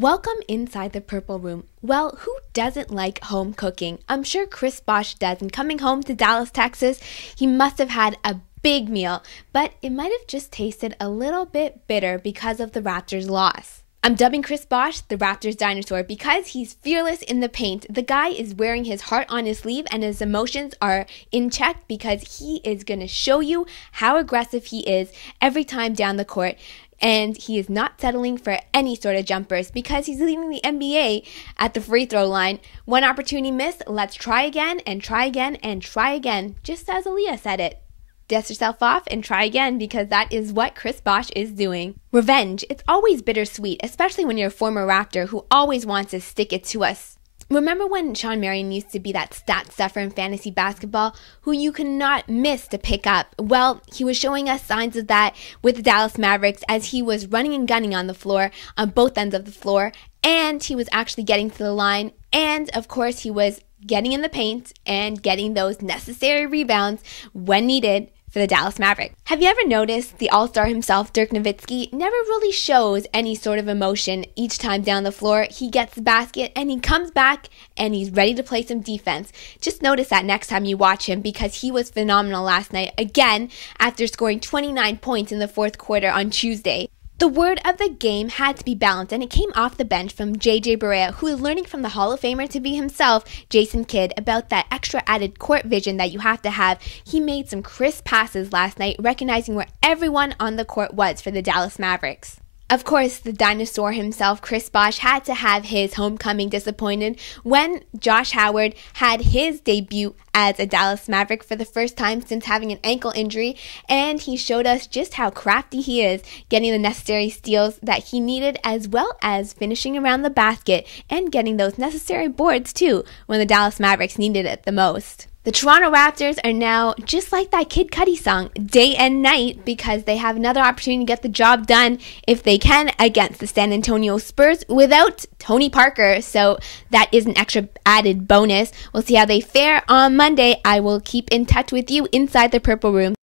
Welcome inside the Purple Room. Well, who doesn't like home cooking? I'm sure Chris Bosh does, and coming home to Dallas, Texas, he must have had a big meal, but it might have just tasted a little bit bitter because of the Raptors' loss. I'm dubbing Chris Bosh the Raptors dinosaur because he's fearless in the paint. The guy is wearing his heart on his sleeve and his emotions are in check because he is going to show you how aggressive he is every time down the court. And he is not settling for any sort of jumpers because he's leading the NBA at the free throw line. One opportunity missed, let's try again and try again and try again, just as Aaliyah said it. Dust yourself off and try again because that is what Chris Bosh is doing. Revenge, it's always bittersweet, especially when you're a former Raptor who always wants to stick it to us. Remember when Sean Marion used to be that stat stuffer in fantasy basketball who you could not miss to pick up? Well, he was showing us signs of that with the Dallas Mavericks as he was running and gunning on the floor, on both ends of the floor, and he was actually getting to the line, and of course he was getting in the paint and getting those necessary rebounds when needed for the Dallas Mavericks. Have you ever noticed the all-star himself, Dirk Nowitzki, never really shows any sort of emotion each time down the floor? He gets the basket and he comes back and he's ready to play some defense. Just notice that next time you watch him because he was phenomenal last night, again, after scoring 29 points in the fourth quarter on Tuesday. The word of the game had to be balance, and it came off the bench from JJ Barea, who is learning from the Hall of Famer to be himself, Jason Kidd, about that extra added court vision that you have to have. He made some crisp passes last night, recognizing where everyone on the court was for the Dallas Mavericks. Of course, the dinosaur himself, Chris Bosh, had to have his homecoming disappointed when Josh Howard had his debut as a Dallas Maverick for the first time since having an ankle injury, and he showed us just how crafty he is, getting the necessary steals that he needed as well as finishing around the basket and getting those necessary boards too when the Dallas Mavericks needed it the most. The Toronto Raptors are now just like that Kid Cudi song, day and night, because they have another opportunity to get the job done if they can against the San Antonio Spurs without Tony Parker. So that is an extra added bonus. We'll see how they fare on Monday. I will keep in touch with you inside the Purple Room.